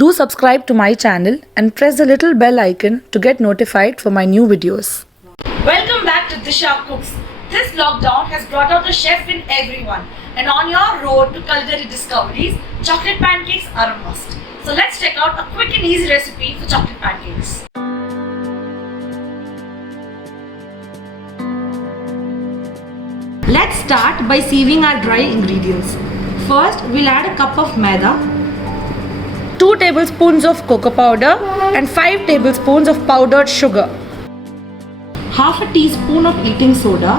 Do subscribe to my channel and press the little bell icon to get notified for my new videos. Welcome back to Disha Cooks. This lockdown has brought out the chef in everyone, and on your road to culinary discoveries, chocolate pancakes are a must. So let's check out a quick and easy recipe for chocolate pancakes. Let's start by sieving our dry ingredients. First, we'll add a cup of maida, 2 tablespoons of cocoa powder and 5 tablespoons of powdered sugar. half a teaspoon of eating soda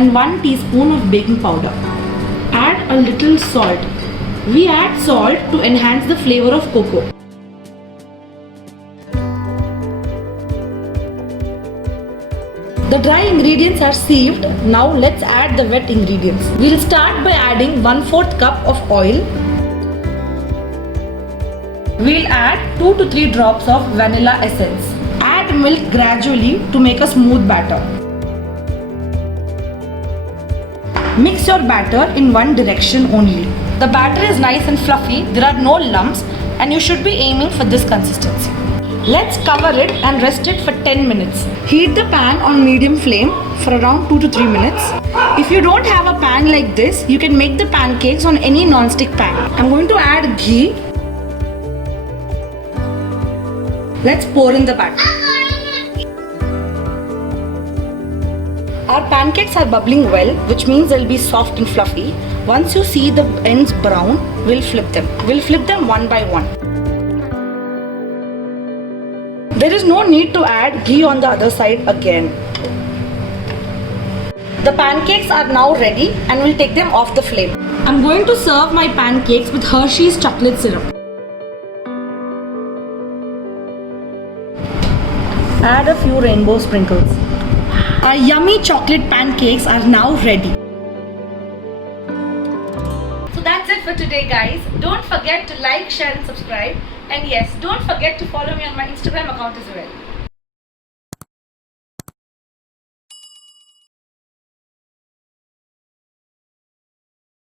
and 1 teaspoon of baking powder. Add a little salt. We add salt to enhance the flavor of cocoa. The dry ingredients are sieved. Now let's add the wet ingredients. We'll start by adding 1/4 cup of oil. We'll add 2 to 3 drops of vanilla essence. Add milk gradually to make a smooth batter. Mix your batter in one direction only. The batter is nice and fluffy, there are no lumps, and you should be aiming for this consistency. Let's cover it and rest it for 10 minutes. Heat the pan on medium flame for around 2 to 3 minutes. If you don't have a pan like this, you can make the pancakes on any non-stick pan. I'm going to add ghee. Let's pour in the batter. Our pancakes are bubbling well, which means they'll be soft and fluffy. Once you see the ends brown, we'll flip them. We'll flip them one by one. There is no need to add ghee on the other side again. The pancakes are now ready and we'll take them off the flame. I'm going to serve my pancakes with Hershey's chocolate syrup. Add a few rainbow sprinkles. Our yummy chocolate pancakes are now ready. So that's it for today, guys. Don't forget to like, share and subscribe. And yes, don't forget to follow me on my Instagram account as well.